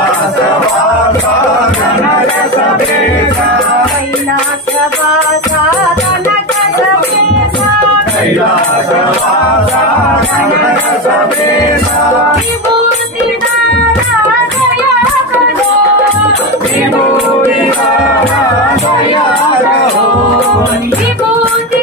कैलासवासा कनक सवेसा कैलासवासा कनक सवेसा कैलासवासा कनक सवेसा विभूति दारा दया करो विभूति दारा दया करो विभूति